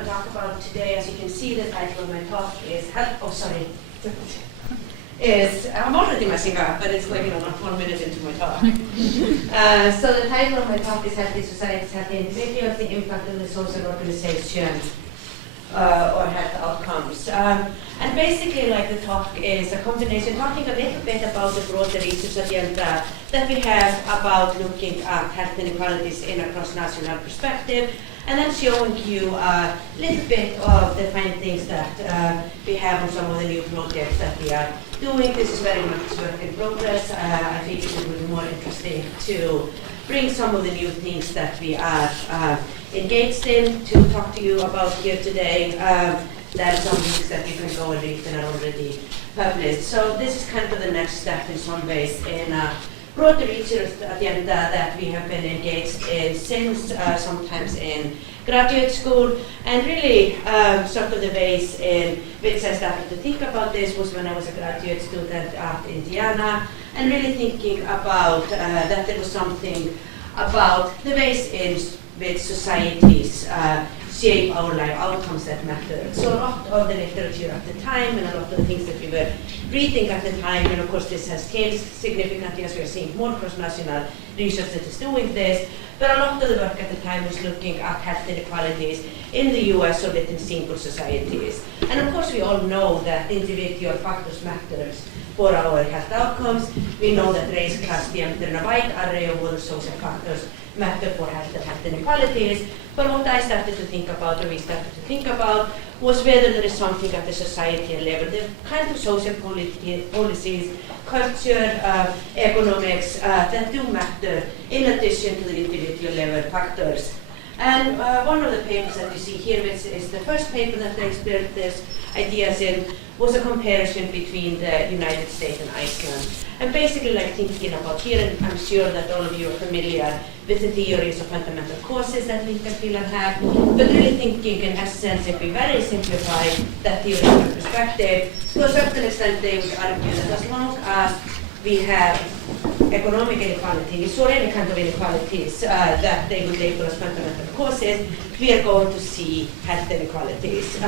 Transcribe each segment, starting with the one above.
to talk about today, as you can see, the title of my talk is I'm already messing up, but it's like, not 1 minute into my talk. So the title of my talk is Healthy Societies, Healthy Individuals, the Impact of the Social Organization or Health Outcomes. And basically, like, the talk is a combination, talking a little bit about the broader research agenda that we have about looking at health inequalities in a cross-national perspective, and then showing you a little bit of the findings that we have on some of the new projects that we are doing. This is very much work in progress. I think it will be more interesting to bring some of the new things that we are engaged in to talk to you about here today. There are some things that you can go and read and are already published. So this is kind of the next step in some ways in a broader research agenda that we have been engaged in since sometimes in graduate school, and really sort of the ways in which I started to think about this was when I was a graduate student at Indiana, and really thinking about that there was something about the ways in which societies shape our life outcomes that matter. So a lot of the literature at the time and a lot of the things that we were reading at the time, and of course this has changed significantly as we are seeing more cross-national research that is doing this, but a lot of the work at the time was looking at health inequalities in the US or within single societies. And of course we all know that individual factors matter for our health outcomes. We know that race, class, gender, and a wide array of other social factors matter for health and health inequalities. But what I started to think about, or we started to think about, was whether there is something at the societal level, the kind of social policies, culture, economics that do matter in addition to the individual level factors. And one of the papers that you see here, which is the first paper that I explored these ideas in, was a comparison between the United States and Iceland. And basically, like, thinking about here, and I'm sure that all of you are familiar with the theories of fundamental causes that Lincoln Phelan have, but really thinking in essence, if we very simplify that theoretical perspective, to a certain extent they would argue that as long as we have economic inequalities or any kind of inequalities that they would label as fundamental causes, we are going to see health inequalities.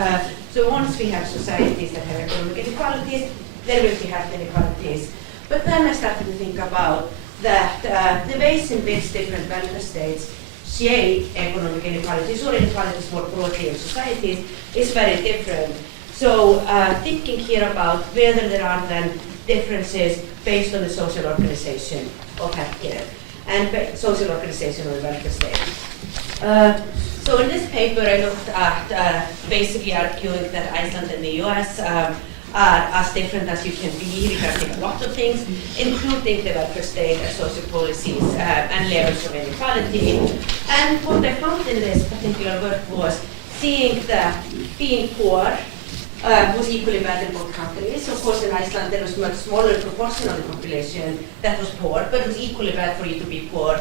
So once we have societies that have economic inequalities, there will be health inequalities. But then I started to think about that the ways in which different welfare states shape economic inequalities or inequalities more broadly in societies is very different. So thinking here about whether there are then differences based on the social organization of healthcare and social organization of the welfare state. So in this paper I looked at basically arguing that Iceland and the US are as different as you can be regarding a lot of things, including the welfare state and social policies and levels of inequality. And what I found in this particular work was seeing that being poor was equally bad in both countries. Of course, in Iceland there was much smaller proportion of the population that was poor, but it was equally bad for you to be poor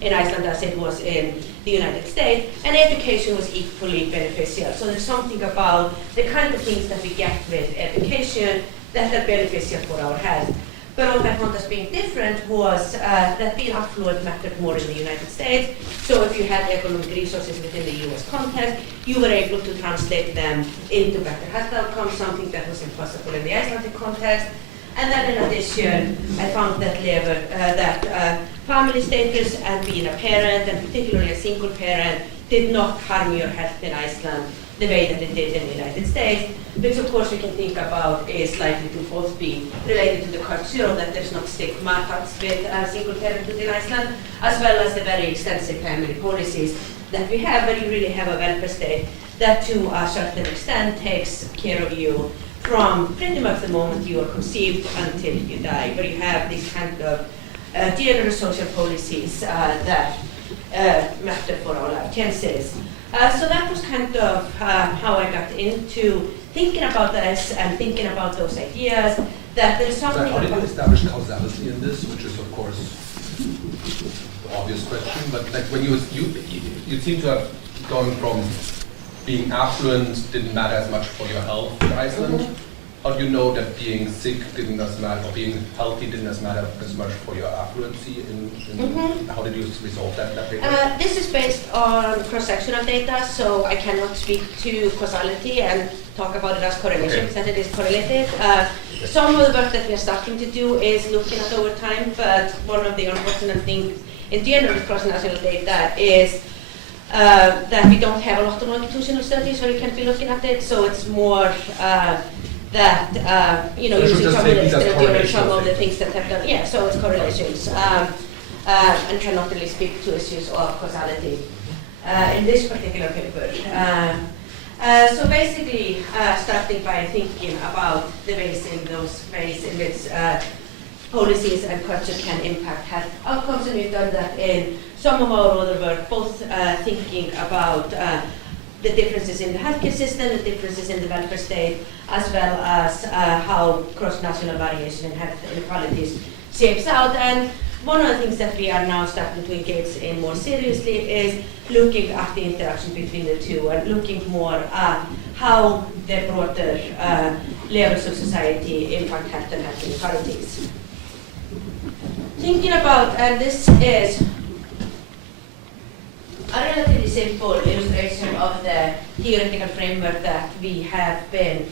in Iceland as it was in the United States, and education was equally beneficial. So there's something about the kind of things that we get with education that are beneficial for our health. But what I found as being different was that being affluent mattered more in the United States. So if you had economic resources within the US context, you were able to translate them into better health outcomes, something that was impossible in the Icelandic context. And then in addition, I found that family status and being a parent, and particularly a single parent, did not harm your health in Iceland the way that it did in the United States, which of course we can think about is likely to both be related to the culture of that there's not stigma attached with single parenthood in Iceland, as well as the very extensive family policies that we have, where you really have a welfare state that to a certain extent takes care of you from pretty much the moment you are conceived until you die, where you have these kind of general social policies that matter for our life chances. So that was kind of how I got into thinking about this and thinking about those ideas, that there's something about... How did you establish causality in this, which is of course the obvious question, but like when you seem to have gone from being affluent didn't matter as much for your health in Iceland, how do you know that being sick didn't as matter, or being healthy didn't as matter as much for your affluency? How did you resolve that paper? This is based on cross-sectional data, so I cannot speak to causality and talk about it as correlation, because it is correlated. Some of the work that we are starting to do is looking at over time, but one of the unfortunate things in general with cross-national data is that we don't have a lot of longitudinal studies where we can be looking at it, so it's more that, using some of the literature or some of the things that have done, so it's correlations, and cannot really speak to issues of causality in this particular paper. So basically, starting by thinking about the ways in which policies and culture can impact health outcomes, and we've done that in some of our other work, both thinking about the differences in the healthcare system, the differences in the welfare state, as well as how cross-national variation in health inequalities shapes out. And one of the things that we are now starting to engage in more seriously is looking at the interaction between the two and looking more at how the broader levels of society impact health and health inequalities. Thinking about, and this is a relatively simple illustration of the theoretical framework that we have been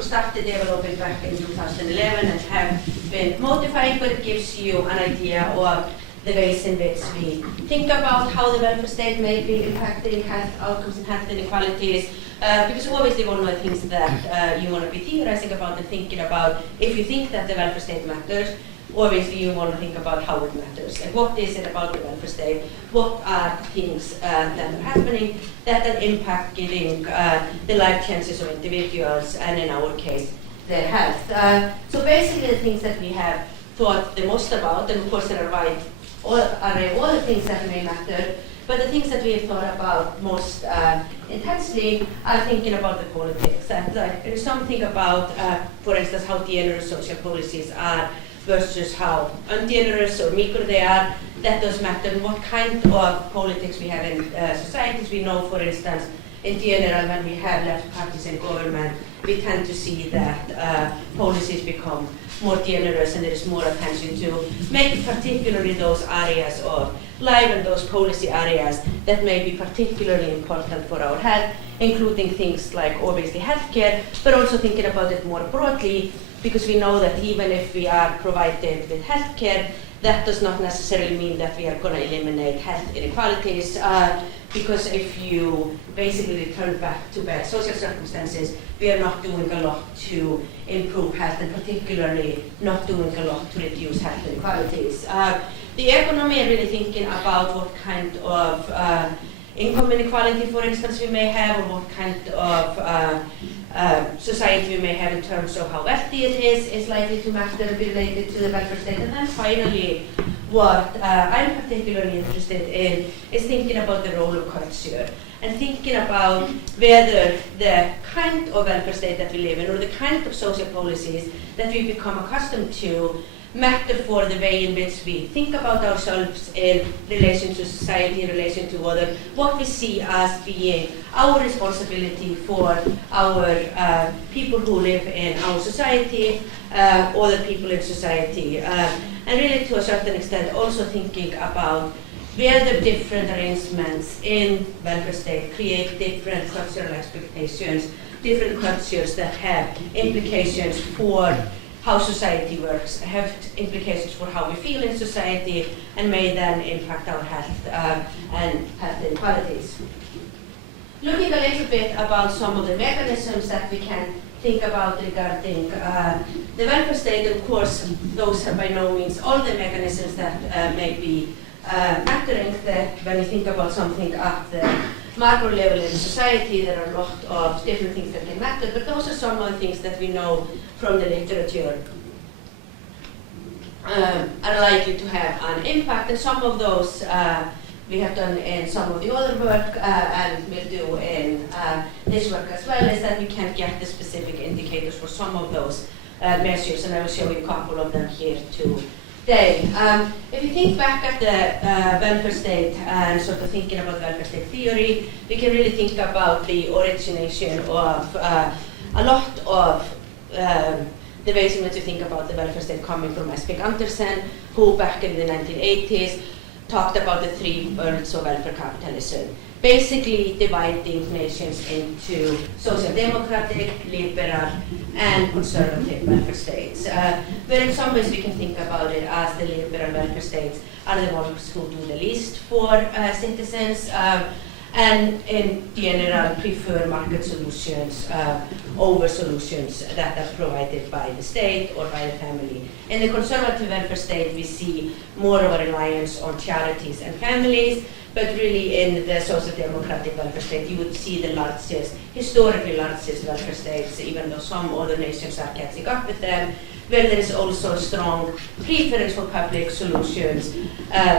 started developing back in 2011 and have been modifying, but it gives you an idea of the ways in which we think about how the welfare state may be impacting health outcomes and health inequalities. Because obviously one of the things that you want to be theorizing about and thinking about, if you think that the welfare state matters, obviously you want to think about how it matters. Like, what is it about the welfare state? What are things that are happening that then impact giving the life chances of individuals, and in our case, their health? So basically the things that we have thought the most about, and of course there are all the things that may matter, but the things that we have thought about most intensely are thinking about the politics. That there is something about, for instance, how generous social policies are versus how ungenerous or meager they are. That does matter. What kind of politics we have in societies. We know, for instance, in general, when we have left parties in government, we tend to see that policies become more generous, and there is more attention to make particularly those areas of life and those policy areas that may be particularly important for our health, including things like obviously healthcare, but also thinking about it more broadly, because we know that even if we are provided with healthcare, that does not necessarily mean that we are going to eliminate health inequalities, because if you basically return back to bad social circumstances, we are not doing a lot to improve health, and particularly not doing a lot to reduce health inequalities. The economy, are really thinking about what kind of income inequality, for instance, we may have, or what kind of society we may have in terms of how wealthy it is likely to matter and be related to the welfare state. And then finally, what I'm particularly interested in is thinking about the role of culture, and thinking about whether the kind of welfare state that we live in, or the kind of social policies that we become accustomed to, matter for the way in which we think about ourselves in relation to society, in relation to others, what we see as being our responsibility for our people who live in our society, other people in society, and really to a certain extent also thinking about whether different arrangements in welfare state create different cultural expectations, different cultures that have implications for how society works, have implications for how we feel in society, and may then impact our health and health inequalities. Looking a little bit about some of the mechanisms that we can think about regarding the welfare state, of course, those are by no means all the mechanisms that may be mattering. That when we think about something at the macro level in society, there are a lot of different things that can matter, but those are some of the things that we know from the literature are likely to have an impact, and some of those we have done in some of the other work and will do in this work as well, is that we can get the specific indicators for some of those measures, and I will show you a couple of them here today. If you think back at the welfare state and sort of thinking about welfare state theory, we can really think about the origination of a lot of the ways in which you think about the welfare state coming from S.P. Andersen, who back in the 1980s talked about the three worlds of welfare capitalism, basically dividing nations into social democratic, liberal, and conservative welfare states. Where in some ways we can think about it as the liberal welfare states are the ones who do the least for citizens, and in general prefer market solutions over solutions that are provided by the state or by the family. In the conservative welfare state, we see more of a reliance on charities and families, but really in the social democratic welfare state, you would see the largest, historically largest welfare states, even though some other nations are catching up with them, where there is also a strong preference for public solutions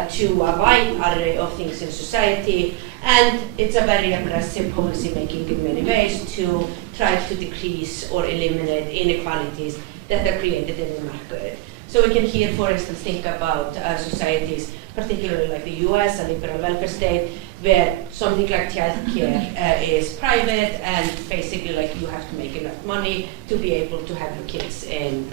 to a wide array of things in society, and it's a very aggressive policy making in many ways to try to decrease or eliminate inequalities that are created in the market. So we can here, for instance, think about societies, particularly like the US, a liberal welfare state, where something like childcare is private and basically like you have to make enough money to be able to have your kids in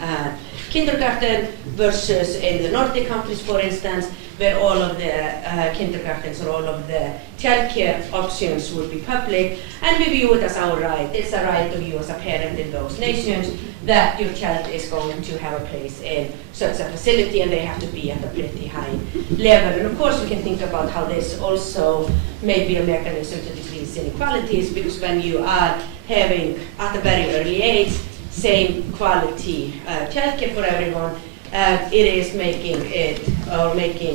kindergarten, versus in the Nordic countries, for instance, where all of the kindergartens or all of the childcare options would be public, and we view it as our right. It's a right of you as a parent in those nations that your child is going to have a place in such a facility, and they have to be at a pretty high level. And of course we can think about how this also may be a mechanism to decrease inequalities, because when you are having at a very early age same quality childcare for everyone, it is making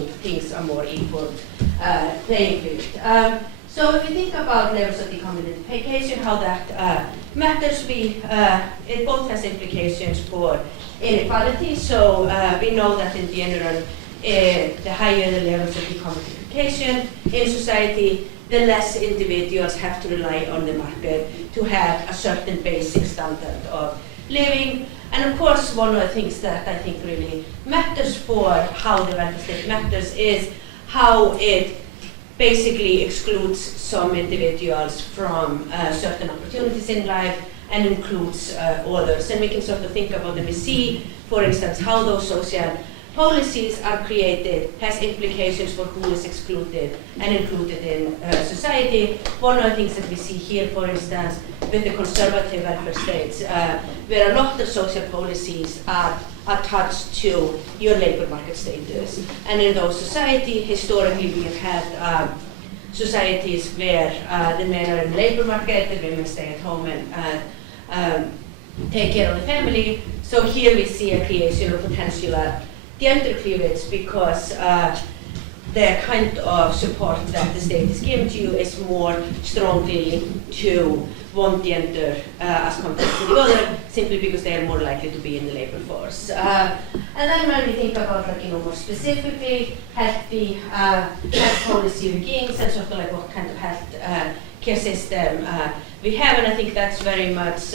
things a more equal playing field. So if we think about levels of decommodification, how that matters, it both has implications for inequality. So we know that in general, the higher the levels of decommodification in society, the less individuals have to rely on the market to have a certain basic standard of living. And of course, one of the things that I think really matters for how the welfare state matters is how it basically excludes some individuals from certain opportunities in life and includes others. And we can sort of think about and we see, for instance, how those social policies are created has implications for who is excluded and included in society. One of the things that we see here, for instance, with the conservative welfare states, where a lot of social policies are attached to your labor market status. And in those societies, historically, we have had societies where the men are in the labor market, the women stay at home and take care of the family. So here we see a creation of potential gender cleavage, because the kind of support that the state is giving to you is more strongly to one gender as compared to the other, simply because they are more likely to be in the labor force. And then when we think about more specifically healthy health policy regimes and sort of like what kind of health care system we have, and I think that's very much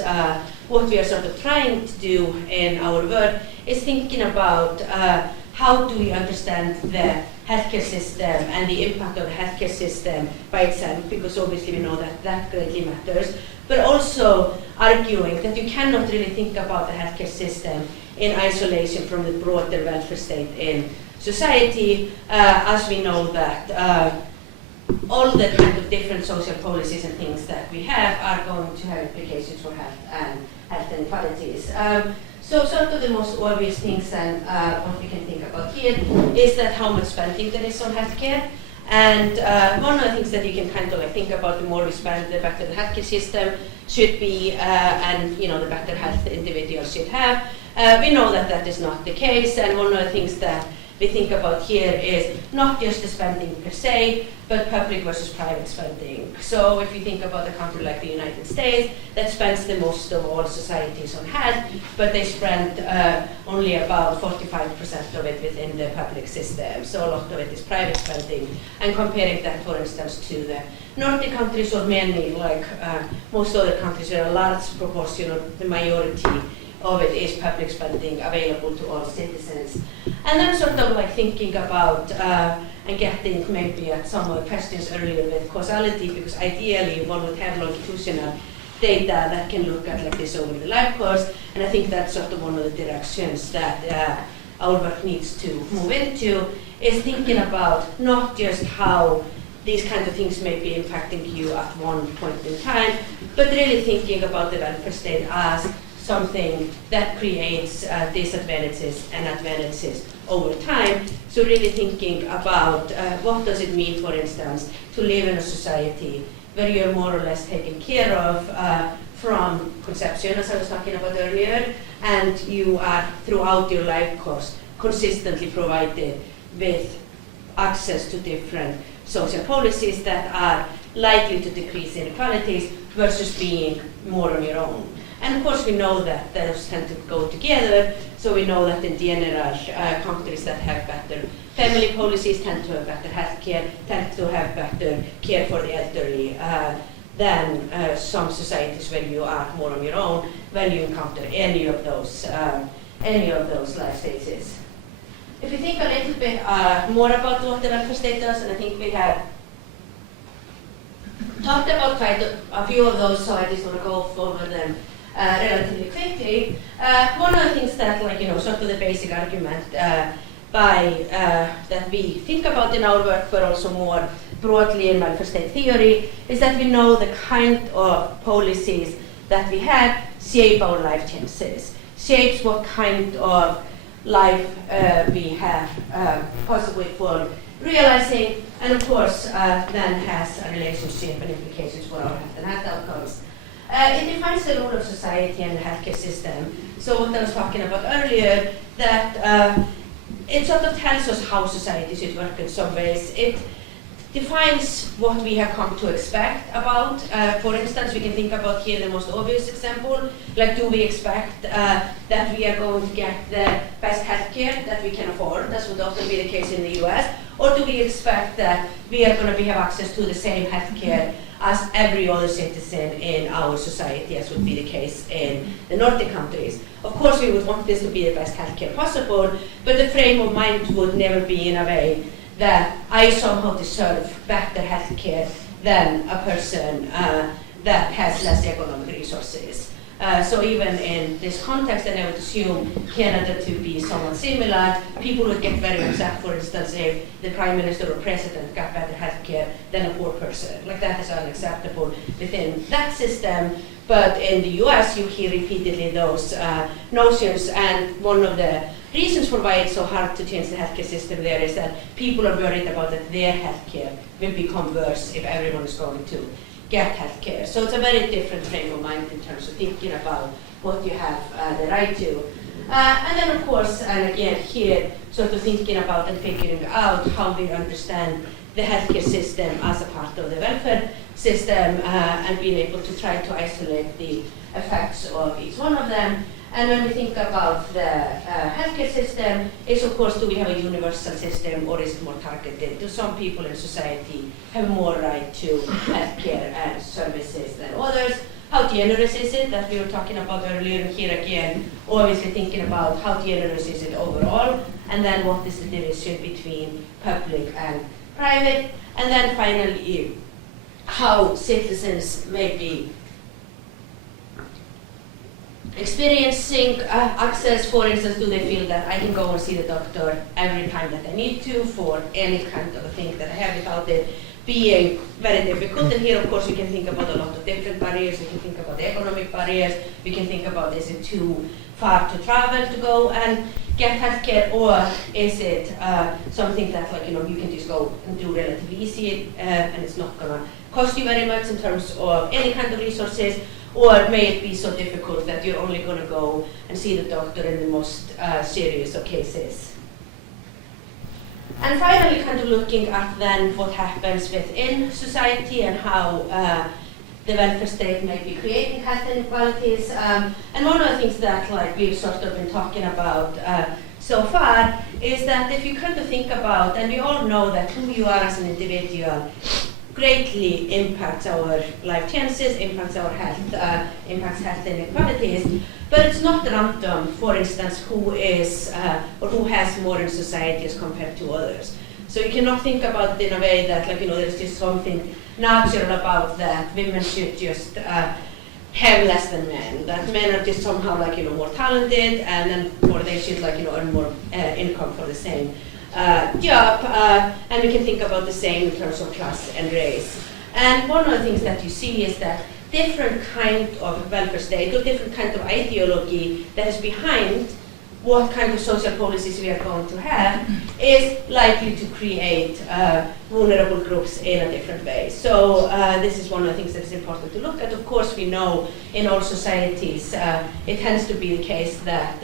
what we are sort of trying to do in our work, is thinking about how do we understand the healthcare system and the impact of the healthcare system by itself, because obviously we know that that greatly matters, but also arguing that you cannot really think about the healthcare system in isolation from the broader welfare state in society, as we know that all the kind of different social policies and things that we have are going to have implications for health and health inequalities. So sort of the most obvious things and what we can think about here is that how much spending there is on healthcare. And one of the things that you can kind of like think about, the more we spend, the better the healthcare system should be, and the better health the individuals should have. We know that that is not the case, and one of the things that we think about here is not just the spending per se, but public versus private spending. So if you think about a country like the United States that spends the most of all societies on health, but they spend only about 45% of it within the public system. So a lot of it is private spending. And comparing that, for instance, to the Nordic countries or many, like most other countries, where a large proportion of the majority of it is public spending available to all citizens. And then sort of like thinking about and getting maybe at some of the questions earlier with causality, because ideally one would have longitudinal data that can look at like this over the life course, and I think that's sort of one of the directions that our work needs to move into, is thinking about not just how these kinds of things may be impacting you at one point in time, but really thinking about the welfare state as something that creates disadvantages and advantages over time. So really thinking about what does it mean, for instance, to live in a society where you're more or less taken care of from conception, as I was talking about earlier, and you are throughout your life course consistently provided with access to different social policies that are likely to decrease inequalities versus being more on your own. And of course we know that those tend to go together, so we know that in general countries that have better family policies tend to have better health care, tend to have better care for the elderly than some societies where you are more on your own when you encounter any of those life stages. If you think a little bit more about what the welfare state does, and I think we have talked about quite a few of those, so I just want to go over them relatively quickly. One of the things that, sort of the basic argument that we think about in our work, but also more broadly in welfare state theory, is that we know the kind of policies that we have shape our life chances, shapes what kind of life we have possibly for realizing, and of course then has a relationship and implications for our health and health outcomes. It defines the role of society and the healthcare system. So what I was talking about earlier, that it sort of tells us how society should work in some ways. It defines what we have come to expect about. For instance, we can think about here the most obvious example, like do we expect that we are going to get the best healthcare that we can afford, as would often be the case in the US, or do we expect that we are going to have access to the same healthcare as every other citizen in our society, as would be the case in the Nordic countries? Of course, we would want this to be the best healthcare possible, but the frame of mind would never be in a way that I somehow deserve better healthcare than a person that has less economic resources. So even in this context, and I would assume Canada to be somewhat similar, people would get very upset, for instance, if the Prime Minister or President got better healthcare than a poor person. Like, that is unacceptable within that system. But in the US, you hear repeatedly those notions, and one of the reasons for why it's so hard to change the healthcare system there is that people are worried about that their healthcare will become worse if everyone is going to get healthcare. So it's a very different frame of mind in terms of thinking about what you have the right to. And then of course, and again here, sort of thinking about and figuring out how we understand the healthcare system as a part of the welfare system, and being able to try to isolate the effects of each one of them. And when we think about the healthcare system, is of course, do we have a universal system or is it more targeted? Do some people in society have more right to healthcare and services than others? How generous is it, that we were talking about earlier? Here again, obviously thinking about how generous is it overall, and then what is the division between public and private, and then finally, how citizens may be experiencing access. For instance, do they feel that I can go and see the doctor every time that I need to for any kind of a thing that I have without it being very difficult? And here, of course, we can think about a lot of different barriers. We can think about the economic barriers. We can think about, is it too far to travel to go and get healthcare, or is it something that, you can just go and do relatively easy, and it's not going to cost you very much in terms of any kind of resources? Or may it be so difficult that you're only going to go and see the doctor in the most serious of cases? And finally, kind of looking at then what happens within society and how the welfare state may be creating health inequalities. And one of the things that we've sort of been talking about so far is that if you kind of think about, and we all know that who you are as an individual greatly impacts our life chances, impacts our health, impacts health inequalities, but it's not random, for instance, who is or who has more in society as compared to others. So you cannot think about it in a way that there's just something natural about that women should just have less than men. That men are just somehow like more talented, and then or they should like earn more income for the same job. And we can think about the same in terms of class and race. And one of the things that you see is that different kind of welfare state or different kind of ideology that is behind what kind of social policies we are going to have is likely to create vulnerable groups in a different way. So this is one of the things that is important to look at. Of course, we know in all societies it tends to be the case that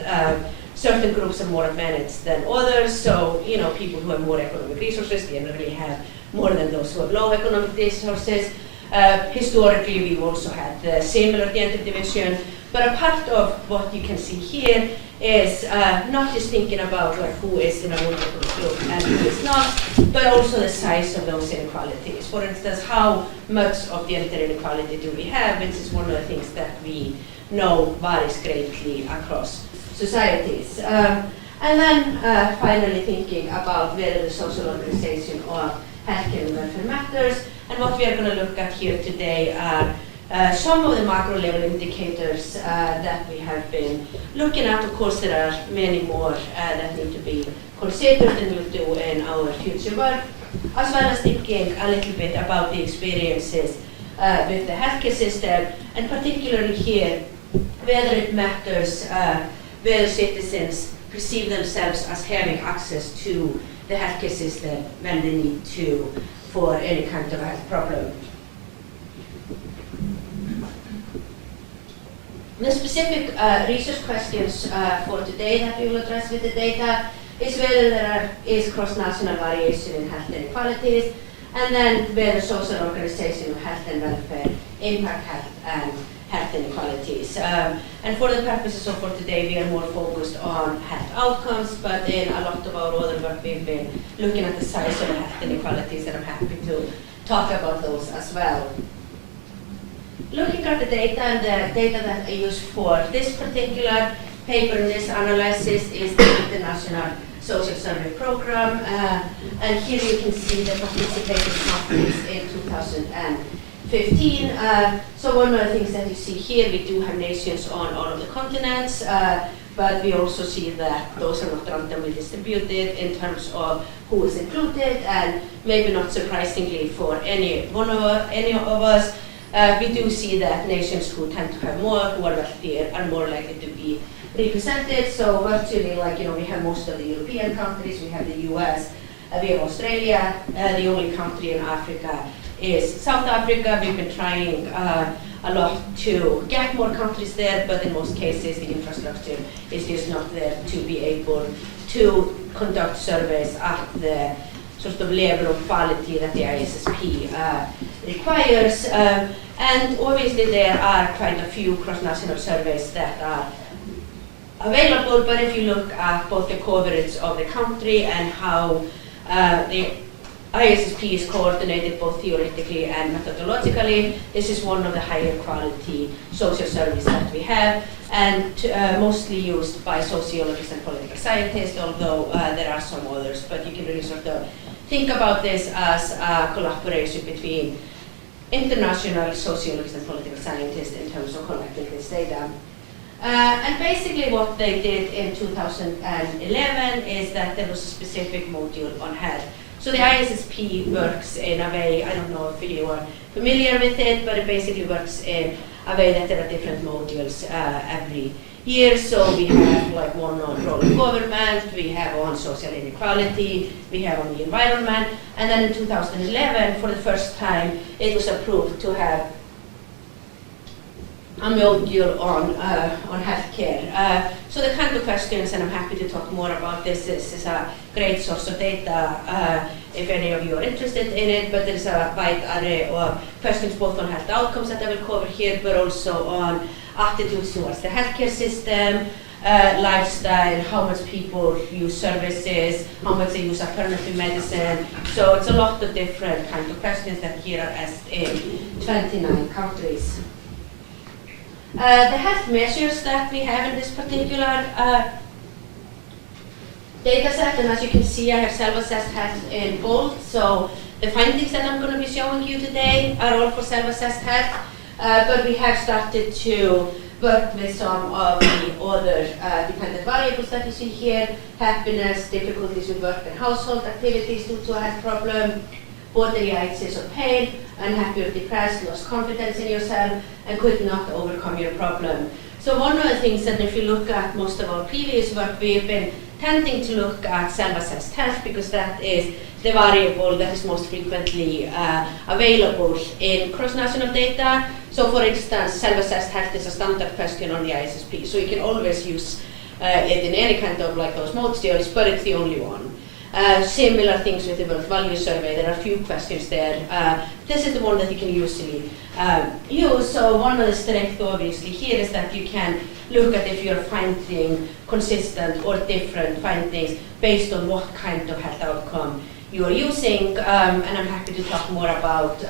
certain groups are more advantaged than others. So people who have more economic resources generally have more than those who have low economic resources. Historically, we've also had similar gender division, but a part of what you can see here is not just thinking about who is in a vulnerable group and who is not, but also the size of those inequalities. For instance, how much of gender inequality do we have, which is one of the things that we know varies greatly across societies. And then finally thinking about whether the social organization or healthcare and welfare matters. And what we are going to look at here today are some of the macro level indicators that we have been looking at. Of course, there are many more that need to be considered and we'll do in our future work, as well as thinking a little bit about the experiences with the healthcare system, and particularly here, whether it matters whether citizens perceive themselves as having access to the healthcare system when they need to for any kind of health problem. The specific research questions for today that we will address with the data is whether there is cross-national variation in health inequalities, and then whether social organization of health and welfare impact health and health inequalities. And for the purposes of for today, we are more focused on health outcomes, but in a lot of our other work, we've been looking at the size of the health inequalities, and I'm happy to talk about those as well. Looking at the data, and the data that I use for this particular paper and this analysis is the International Social Survey Program, and here you can see the participating countries in 2015. So one of the things that you see here, we do have nations on all of the continents, but we also see that those are not randomly distributed in terms of who is included, and maybe not surprisingly for any of us, we do see that nations who tend to have more, who are wealthier, are more likely to be represented. So virtually, we have most of the European countries, we have the US, we have Australia, the only country in Africa is South Africa. We've been trying a lot to get more countries there, but in most cases the infrastructure is just not there to be able to conduct surveys at the sort of level of quality that the ISSP requires. And obviously there are quite a few cross-national surveys that are available, but if you look at both the coverage of the country and how the ISSP is coordinated both theoretically and methodologically, this is one of the higher quality social surveys that we have, and mostly used by sociologists and political scientists, although there are some others. But you can really sort of think about this as a collaboration between international sociologists and political scientists in terms of collecting this data. And basically what they did in 2011 is that there was a specific module on health. So the ISSP works in a way, I don't know if you are familiar with it, but it basically works in a way that there are different modules every year. So we have one on role of government, we have on social inequality, we have on the environment, and then in 2011, for the first time, it was approved to have a module on healthcare. So the kind of questions, and I'm happy to talk more about this is a great source of data if any of you are interested in it, but there's a wide array of questions both on health outcomes that I will cover here, but also on attitudes towards the healthcare system, lifestyle, how much people use services, how much they use alternative medicine. So it's a lot of different kinds of questions that here are asked in 29 countries. The health measures that we have in this particular data set, and as you can see, I have self-assessed health in bold. So the findings that I'm going to be showing you today are all for self-assessed health. but we have started to work with some of the other dependent variables that you see here: happiness, difficulties with work and household activities due to a health problem, bodily itis or pain, unhappy or depressed, lost confidence in yourself, and could not overcome your problem. So one of the things that if you look at most of our previous work, we've been tending to look at self-assessed health because that is the variable that is most frequently available in cross-national data. So for instance, self-assessed health is a standard question on the ISSP. So you can always use it in any kind of like those mode theories, but it's the only one. Similar things with the World Value Survey. There are a few questions there. This is the one that you can usually use. So one of the strengths obviously here is that you can look at if you're finding consistent or different findings based on what kind of health outcome you are using. And I'm happy to talk more about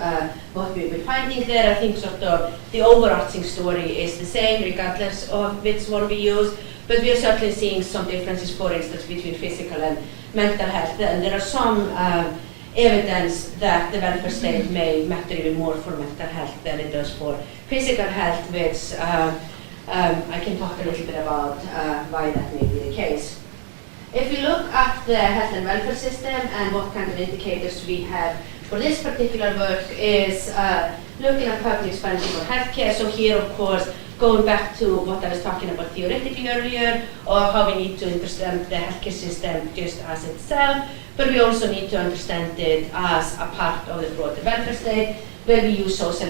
what we've been finding there. I think sort of the overarching story is the same regardless of which one we use, but we are certainly seeing some differences, for instance, between physical and mental health, and there are some evidence that the welfare state may matter even more for mental health than it does for physical health, which I can talk a little bit about why that may be the case. If we look at the health and welfare system and what kind of indicators we have for this particular work is looking at public spending on healthcare. So here, of course, going back to what I was talking about theoretically earlier, or how we need to understand the healthcare system just as itself, but we also need to understand it as a part of the broader welfare state, where we use social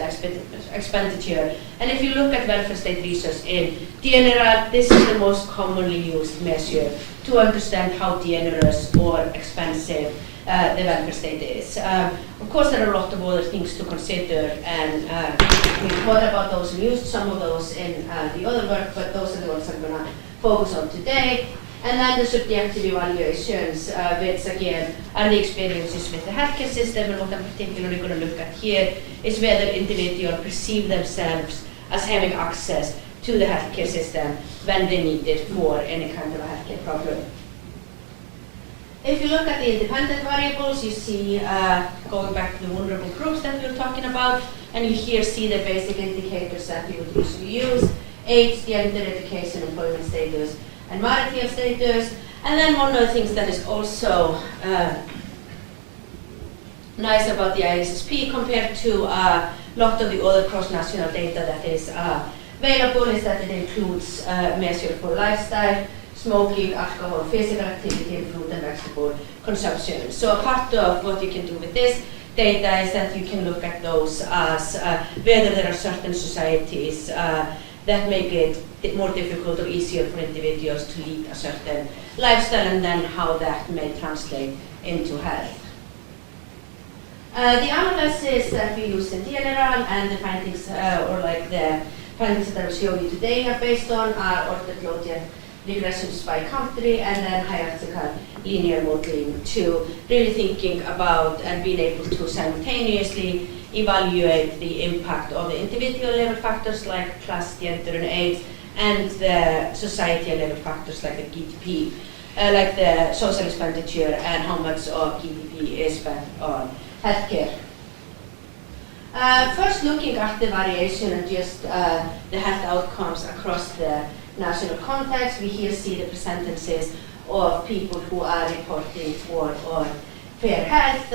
expenditure. And if you look at welfare state research in general, this is the most commonly used measure to understand how generous or expensive the welfare state is. Of course, there are a lot of other things to consider, and we thought about those and used some of those in the other work, but those are the ones I'm going to focus on today. And then the subjective evaluations, which again are the experiences with the healthcare system, and what I'm particularly going to look at here is whether individuals perceive themselves as having access to the healthcare system when they need it for any kind of a healthcare problem. If you look at the independent variables, you see, going back to the vulnerable groups that we were talking about, and you here see the basic indicators that we would usually use: age, gender, education, employment status, and marital status. And then one of the things that is also nice about the ISSP compared to a lot of the other cross-national data that is available is that it includes measures for lifestyle, smoking, alcohol, physical activity, and fruit and vegetable consumption. So a part of what you can do with this data is that you can look at those as whether there are certain societies that make it more difficult or easier for individuals to lead a certain lifestyle, and then how that may translate into health. The analysis that we use in general and the findings, or like the findings that I will show you today are based on are ordered Lodgen regressions by country, and then hierarchical linear modeling, to really thinking about and being able to simultaneously evaluate the impact of the individual level factors like class, gender, and age, and the societal level factors like the GDP, like the social expenditure and how much of GDP is spent on healthcare. First, looking at the variation and just the health outcomes across the national context, we here see the percentages of people who are reporting for or fair health.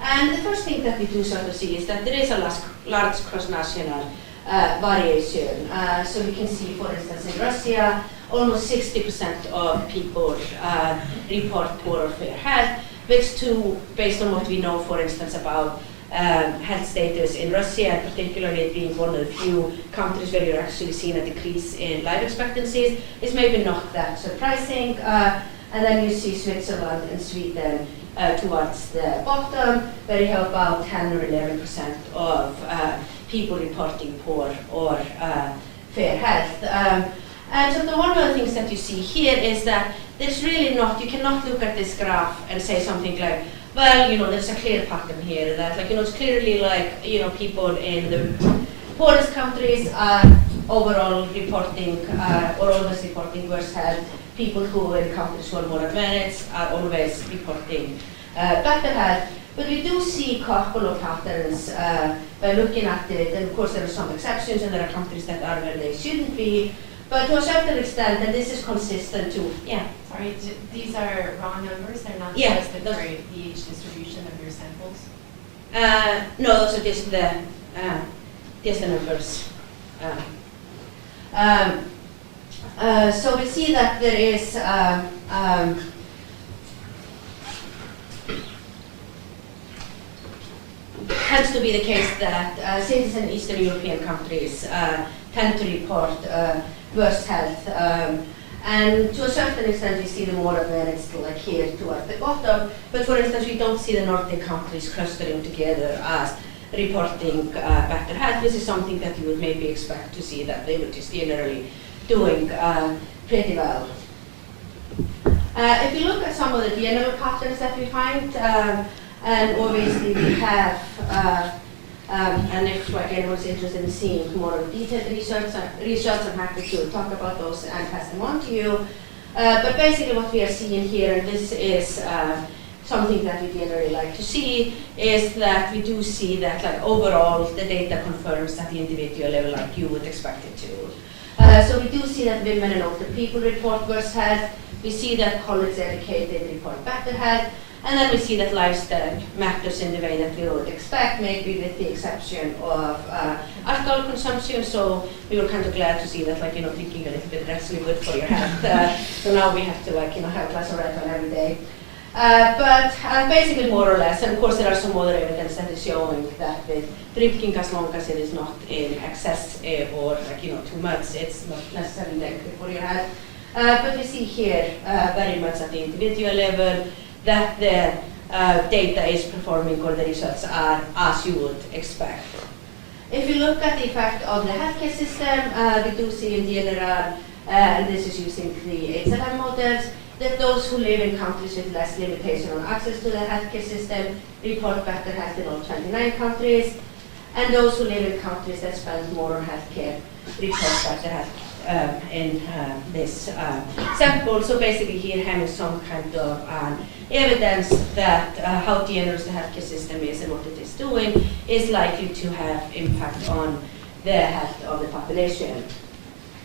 And the first thing that we do sort of see is that there is a large cross-national variation. So we can see, for instance, in Russia, almost 60% of people report poor or fair health, which too, based on what we know, for instance, about health status in Russia, and particularly it being one of the few countries where you're actually seeing a decrease in life expectancies, is maybe not that surprising. And then you see Switzerland and Sweden towards the bottom, where you have about 10 or 11% of people reporting poor or fair health. And so one of the things that you see here is that there's really not, you cannot look at this graph and say something like, well, you know, there's a clear pattern here that, like, you know, it's clearly like, you know, people in the poorest countries are overall reporting or always reporting worse health. People who in countries who are more advanced are always reporting better health. But we do see a couple of patterns by looking at it, and of course there are some exceptions and there are countries that are where they shouldn't be, but to a certain extent, and this is consistent to, yeah. Sorry, these are raw numbers, they're not Yeah, just the age distribution of your samples? No, those are just the numbers. So we see that there is tends to be the case that cities in Eastern European countries tend to report worse health. And to a certain extent, we see the more of when it's like here toward the bottom. But for instance, we don't see the Nordic countries clustering together as reporting better health. This is something that you would maybe expect to see, that they would just generally doing pretty well. If you look at some of the general patterns that we find, and obviously we have, and if like anyone's interested in seeing more detailed research, I'm happy to talk about those and pass them on to you. But basically what we are seeing here, and this is something that we generally like to see, is that we do see that like overall the data confirms at the individual level like you would expect it to. So we do see that women and older people report worse health. We see that college educated report better health. And then we see that lifestyle matters in the way that we would expect, maybe with the exception of alcohol consumption. So we were kind of glad to see that, like, drinking a little bit is actually good for your health. So now we have to, have a glass of red wine every day. But basically more or less, and of course there are some other evidence that is showing that with drinking, as long as it is not in excess or too much, it's not necessarily negative for your health. But we see here very much at the individual level that the data is performing, or the results are as you would expect. If you look at the effect of the healthcare system, we do see in general, and this is using the HLM models, that those who live in countries with less limitation on access to the healthcare system report better health in all 29 countries, and those who live in countries that spend more on healthcare report better health in this sample. So basically here having some kind of evidence that how generous the healthcare system is and what it is doing is likely to have impact on the health of the population.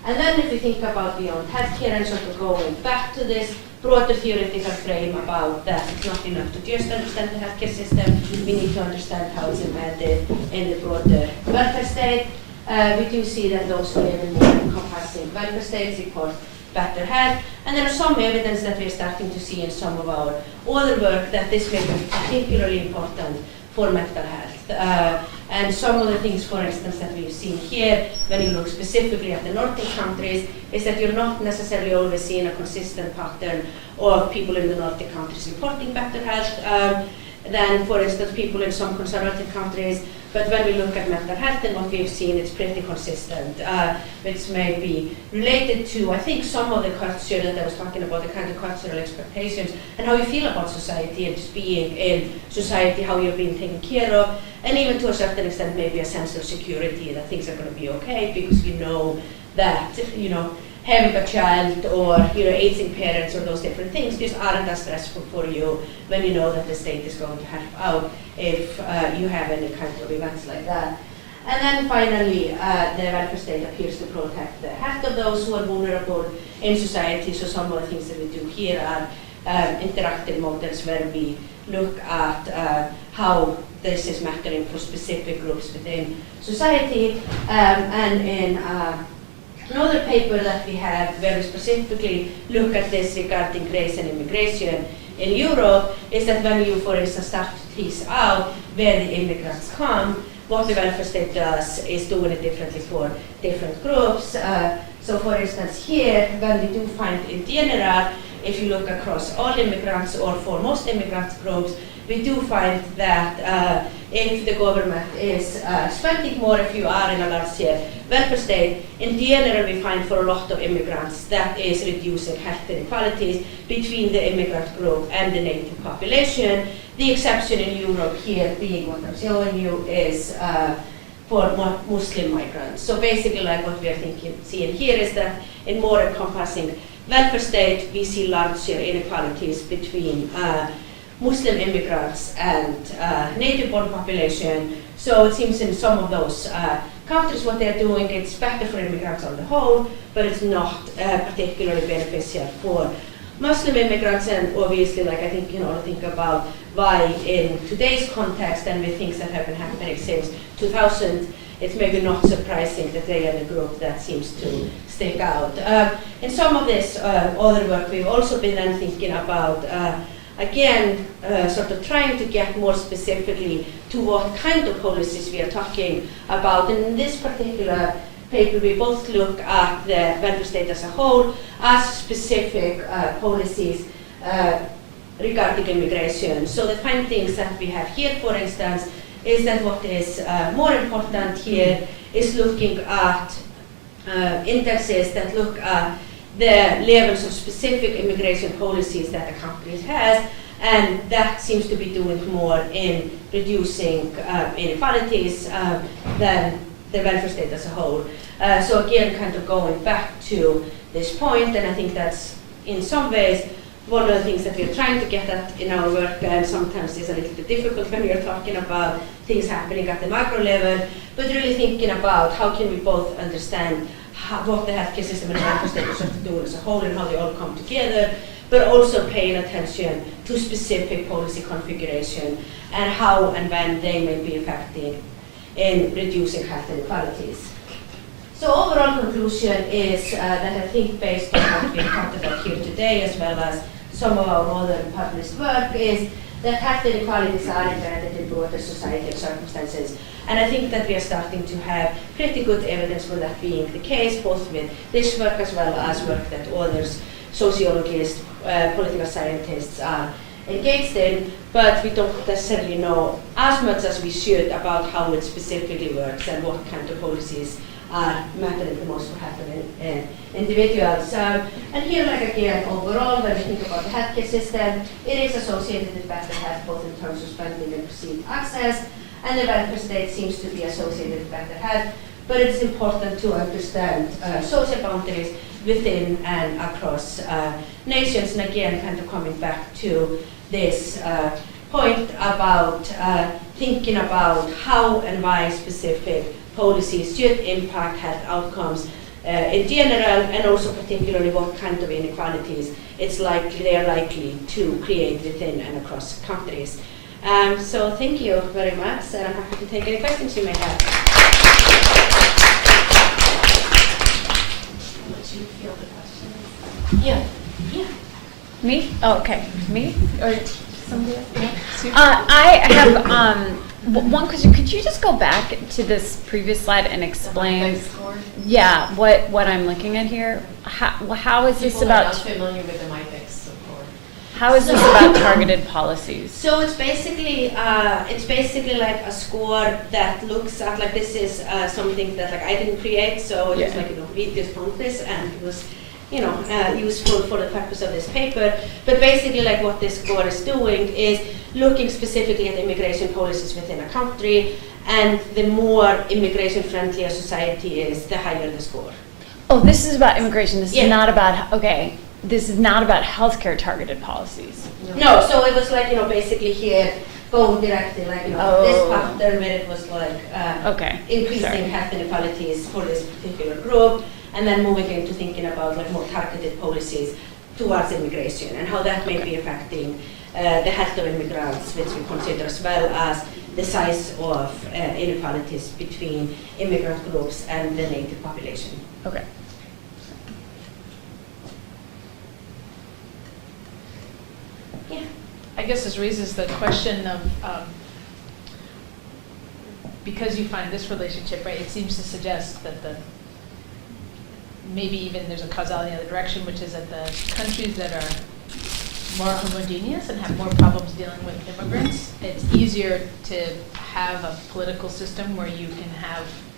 And then if we think about beyond healthcare and sort of going back to this broader theoretical frame about that it's not enough to just understand the healthcare system, we need to understand how it's embedded in the broader welfare state. We do see that those who live in more encompassing welfare states report better health, and there are some evidence that we're starting to see in some of our other work that this may be particularly important for mental health. And some of the things, for instance, that we've seen here, when you look specifically at the Nordic countries, is that you're not necessarily always seeing a consistent pattern of people in the Nordic countries reporting better health than, for instance, people in some conservative countries. But when we look at mental health and what we've seen, it's pretty consistent, which may be related to, I think, some of the culture that I was talking about, the kind of cultural expectations and how you feel about society and just being in society, how you're being taken care of, and even to a certain extent maybe a sense of security that things are going to be okay because you know that, having a child or aging parents or those different things just aren't as stressful for you when you know that the state is going to help out if you have any kind of events like that. And then finally, the welfare state appears to protect the health of those who are vulnerable in society. So some of the things that we do here are interactive models where we look at how this is mattering for specific groups within society. And in another paper that we have where we specifically look at this regarding race and immigration in Europe is that when you, for instance, start to tease out where the immigrants come, what the welfare state does is doing it differently for different groups. So for instance here, when we do find in general, if you look across all immigrants or for most immigrant groups, we do find that if the government is spending more, if you are in a larger welfare state, in general we find for a lot of immigrants that is reducing health inequalities between the immigrant group and the native population. The exception in Europe here being what I'm showing you is for Muslim migrants. So basically like what we are seeing here is that in more encompassing welfare state we see larger inequalities between Muslim immigrants and native-born population. So it seems in some of those countries what they're doing, it's better for immigrants on the whole, but it's not particularly beneficial for Muslim immigrants. And obviously, like I think, to think about why in today's context and with things that have been happening since 2000, it's maybe not surprising that they are the group that seems to stick out. In some of this other work, we've also been then thinking about, again, sort of trying to get more specifically to what kind of policies we are talking about. And in this particular paper, we both look at the welfare state as a whole, as specific policies regarding immigration. So the findings that we have here, for instance, is that what is more important here is looking at indexes that look at the levels of specific immigration policies that a country has, and that seems to be doing more in reducing inequalities than the welfare state as a whole. So again, kind of going back to this point, and I think that's in some ways one of the things that we're trying to get at in our work, and sometimes is a little bit difficult when we're talking about things happening at the macro level, but really thinking about how can we both understand what the healthcare system and the welfare state is doing as a whole and how they all come together, but also paying attention to specific policy configuration and how and when they may be affecting in reducing health inequalities. So overall conclusion is that I think based on what we talked about here today, as well as some of our other published work, is that health inequalities are embedded in broader societal circumstances. And I think that we are starting to have pretty good evidence for that being the case, both with this work as well as work that others, sociologists, political scientists are engaged in, but we don't necessarily know as much as we should about how it specifically works and what kind of policies are mattering the most for health in individuals. And here, like again, overall, when we think about the healthcare system, it is associated with better health, both in terms of spending and perceived access, and the welfare state seems to be associated with better health, but it's important to understand social boundaries within and across nations. And again, kind of coming back to this point about thinking about how and why specific policies should impact health outcomes in general, and also particularly what kind of inequalities they are likely to create within and across countries. So thank you very much, and I'm happy to take any questions you may have. Would you feel the questions? Yeah. Me? Oh, okay. Me? Or somebody else? Yeah. I have one question. Could you just go back to this previous slide and explain? The score? Yeah, what I'm looking at here. How is this People about? are not familiar with the MyFix score. How is this about targeted policies? So it's basically like a score that looks at, like, this is something that I didn't create, so it was read this, found this, and it was useful for the purpose of this paper. But basically, like, what this score is doing is looking specifically at immigration policies within a country, and the more immigration-friendly a society is, the higher the score. Oh, this is about immigration. This Yeah. is not about, okay, this is not about healthcare targeted policies. No, so it was like, basically here, going directly, like, this pattern where it was like Okay. increasing Sorry. health inequalities for this particular group, and then moving into thinking about like more targeted policies towards immigration and how that may be affecting the health of immigrants, which we consider, as well as the size of inequalities between immigrant groups and the native population. Okay. Yeah. I guess this raises the question of, because you find this relationship, right, it seems to suggest that maybe even there's a causality in the other direction, which is that the countries that are more homogeneous and have more problems dealing with immigrants, it's easier to have a political system where you can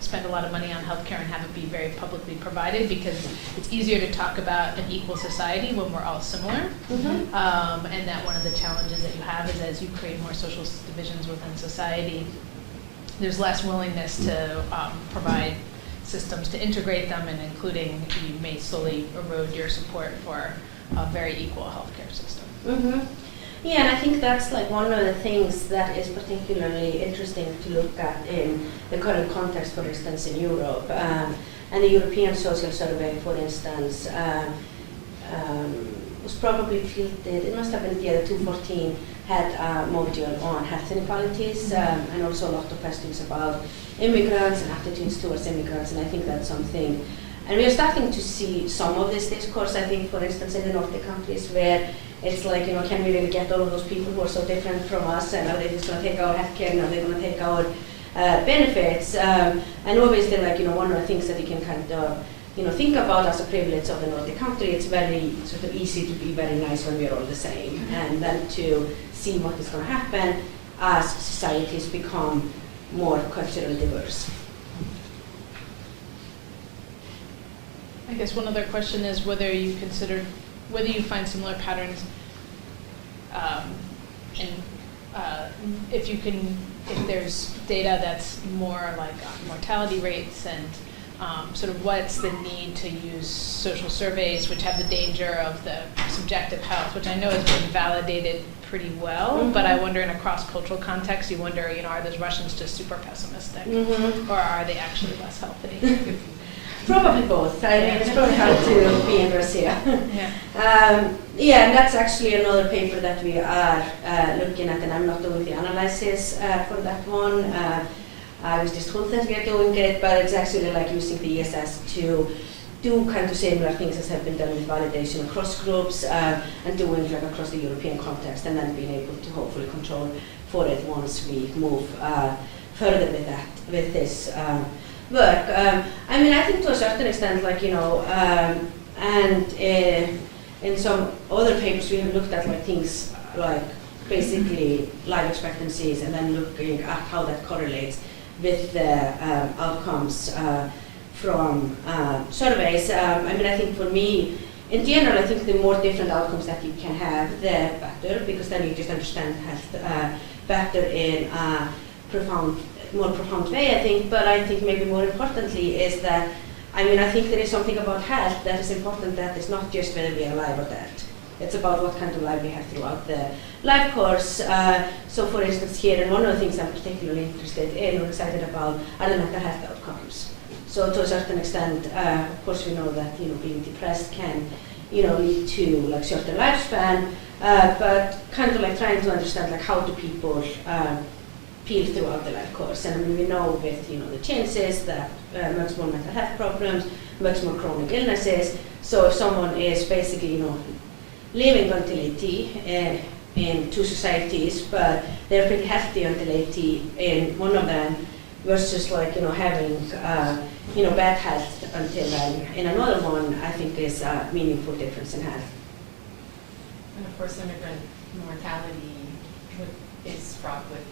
spend a lot of money on healthcare and have it be very publicly provided, because it's easier to talk about an equal society when we're all similar. Mm-hmm. And that one of the challenges that you have is, as you create more social divisions within society, there's less willingness to provide systems to integrate them, and including, you may slowly erode your support for a very equal healthcare system. Mm-hmm. Yeah, and I think that's like one of the things that is particularly interesting to look at in the current context, for instance, in Europe. And the European Social Survey, for instance, was probably fielded, it must have been the year 2014, had a module on health inequalities, and also a lot of questions about immigrants and attitudes towards immigrants, and I think that's something. And we are starting to see some of this discourse, I think, for instance, in the Nordic countries, where it's like, you know, can we really get all of those people who are so different from us, and are they just going to take our healthcare, and are they going to take our benefits? And obviously, like, you know, one of the things that you can kind of, you know, think about as a privilege of the Nordic country, it's very sort of easy to be very nice when we are all the same, and then to see what is going to happen as societies become more culturally diverse. I guess one other question is whether you find similar patterns, if there's data that's more like mortality rates and sort of what's the need to use social surveys, which have the danger of the subjective health, which I know has been validated pretty well, but I wonder in a cross-cultural context, you wonder, you know, are those Russians just super pessimistic, or are they actually less healthy? Probably both. I mean, it's probably hard to be in Russia. Yeah. Yeah, and that's actually another paper that we are looking at, and I'm not doing the analysis for that one. I was just told that we are doing it, but it's actually like using the ESS to do kind of similar things as have been done with validation across groups, and doing like across the European context, and then being able to hopefully control for it once we move further with this work. I mean, I think to a certain extent, like, you know, and in some other papers we have looked at like things like basically life expectancies, and then looking at how that correlates with the outcomes from surveys. I mean, I think for me, in general, I think the more different outcomes that you can have, the better, because then you just understand health better in a more profound way, I think. But I think maybe more importantly is that, I mean, I think there is something about health that is important, that is not just whether we are alive or dead. It's about what kind of life we have throughout the life course. So for instance here, and one of the things I'm particularly interested in or excited about are the mental health outcomes. So to a certain extent, of course we know that, you know, being depressed can, you know, lead to like shorter lifespan, but kind of like trying to understand like how do people feel throughout the life course. And I mean, we know with, you know, the chances that much more mental health problems, much more chronic illnesses. So if someone is basically, you know, living until 80 in two societies, but they're pretty healthy until 80 in one of them, versus like, you know, having you know, bad health until then in another one, I think is a meaningful difference in health. And of course, immigrant mortality is fraught with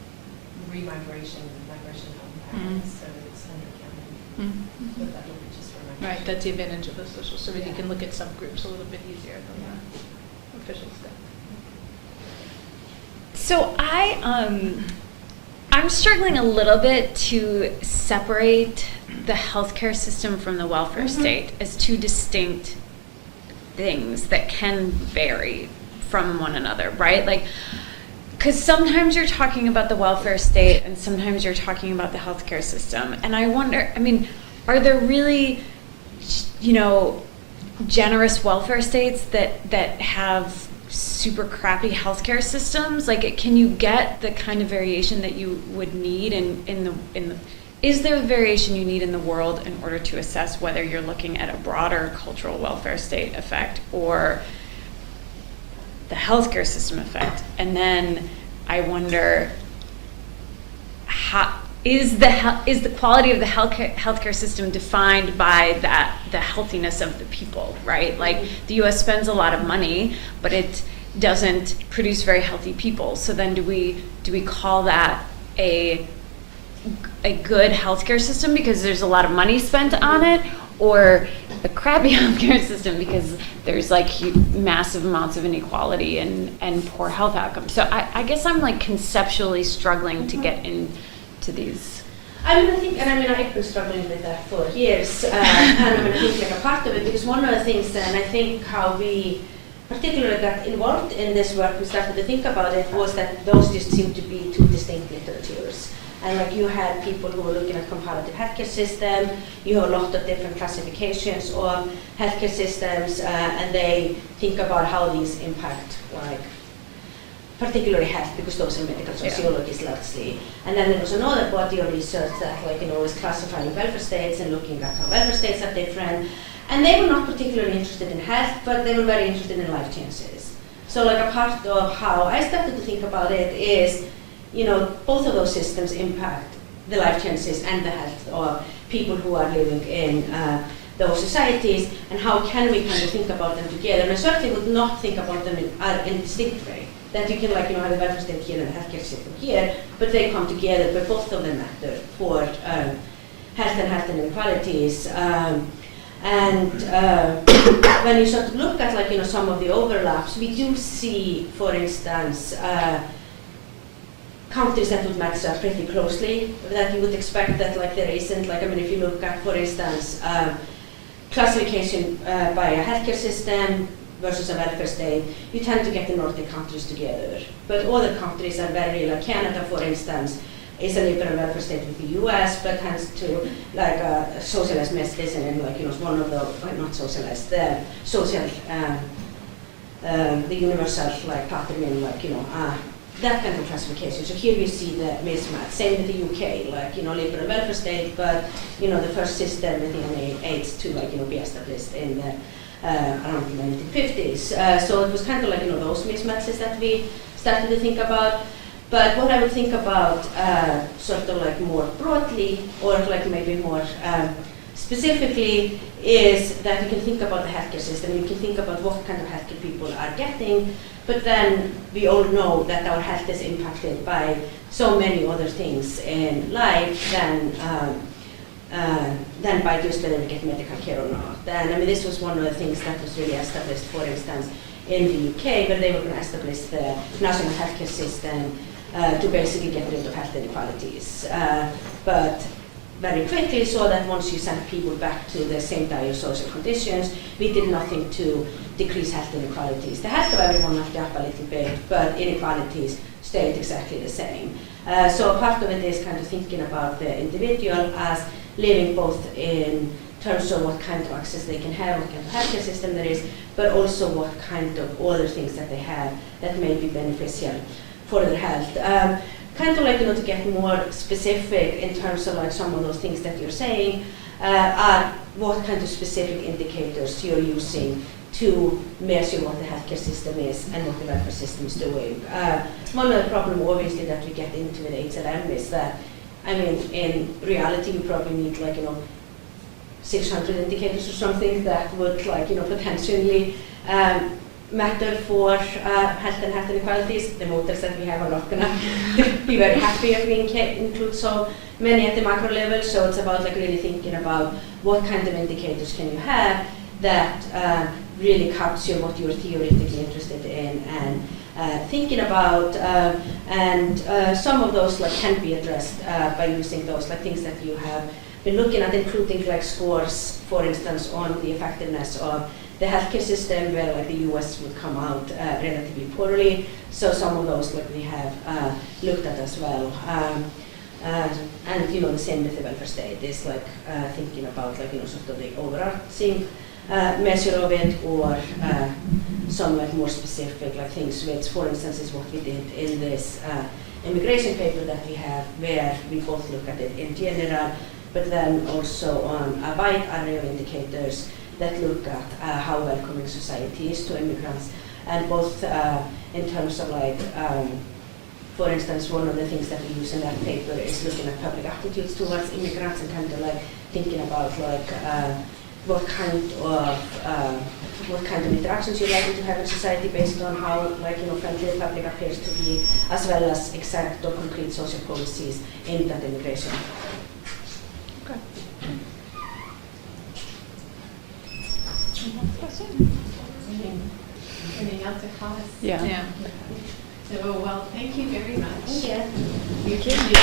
remigration, migration home patterns, so it's undercounted. But that will be just for migration. Right, that's the advantage of the social survey. You can look at subgroups a little bit easier than the official stuff. So I'm struggling a little bit to separate the healthcare system from the welfare state as two distinct things that can vary from one another, right? Like, because sometimes you're talking about the welfare state and sometimes you're talking about the healthcare system. And I wonder, I mean, are there really, you know, generous welfare states that have super crappy healthcare systems? Like, can you get the kind of variation that you would need in the is there a variation you need in the world in order to assess whether you're looking at a broader cultural welfare state effect or the healthcare system effect? And then I wonder, how is the quality of the healthcare system defined by the healthiness of the people, right? Like, the U.S. spends a lot of money, but it doesn't produce very healthy people. So then do we call that a good healthcare system because there's a lot of money spent on it, or a crappy healthcare system because there's like massive amounts of inequality and poor health outcomes? So I guess I'm like conceptually struggling to get into these. I mean, I've been struggling with that for years, and I think like a part of it, because one of the things, and I think how we particularly got involved in this work and started to think about it was that those just seemed to be two distinct literatures. And like you had people who were looking at comparative healthcare system, you have a lot of different classifications of healthcare systems, and they think about how these impact like particularly health, because those are medical sociologists largely. And then there was another body of research that was classifying welfare states and looking at how welfare states are different. And they were not particularly interested in health, but they were very interested in life chances. So like a part of how I started to think about it is, both of those systems impact the life chances and the health of people who are living in those societies, and how can we kind of think about them together. And I certainly would not think about them in a distinct way. That you can have a welfare state here and a healthcare system here, but they come together, but both of them matter for health inequalities. When you sort of look at some of the overlaps, we do see, for instance, countries that would match up pretty closely, that you would expect that there isn't, if you look at, for instance, classification by a healthcare system versus a welfare state, you tend to get the Nordic countries together. But other countries are very, like Canada, for instance, is a liberal welfare state with the US, but tends to socialist medicine and one of the, not socialist, the social, the universal patrimony, that kind of classification. So here we see the mismatch. Same with the UK, liberal welfare state, but the first system with the aids to be established in the around the 1950s. So it was kind of those mismatches that we started to think about. But what I would think about sort of more broadly, or maybe more specifically, is that you can think about the healthcare system, you can think about what kind of healthcare people are getting, but then we all know that our health is impacted by so many other things in life than by just whether we get medical care or not. And this was one of the things that was really established, for instance, in the UK, where they were going to establish the national healthcare system to basically get rid of health inequalities. But very quickly saw that once you sent people back to the same dire social conditions, we did nothing to decrease health inequalities. The health of everyone went up a little bit, but inequalities stayed exactly the same. So part of it is kind of thinking about the individual as living both in terms of what kind of access they can have, what kind of healthcare system there is, but also what kind of other things that they have that may be beneficial for their health. Kind of to get more specific in terms of some of those things that you're saying, are what kind of specific indicators you're using to measure what the healthcare system is and what the welfare system is doing. One of the problems obviously that we get into with HLM is that, in reality you probably need 600 indicators or something that would potentially matter for health and health inequalities. The models that we have are not going to be very happy if we include so many at the macro level. So it's about really thinking about what kind of indicators can you have that really capture what you're theoretically interested in and thinking about. And some of those can be addressed by using those things that you have been looking at, including scores, for instance, on the effectiveness of the healthcare system, where the US would come out relatively poorly. So some of those we have looked at as well. And the same with the welfare state is thinking about sort of the overarching measure of it, or some more specific things, which for instance is what we did in this immigration paper that we have, where we both look at it in general, but then also on a wide array of indicators that look at how welcoming society is to immigrants, and both in terms of for instance, one of the things that we use in that paper is looking at public attitudes towards immigrants and kind of thinking about what kind of interactions you're likely to have in society based on how friendly the public appears to be, as well as exact or concrete social policies aimed at immigration. Okay. Anything else to call us? Yeah. So, well, thank you very much. Yeah. We appreciate it.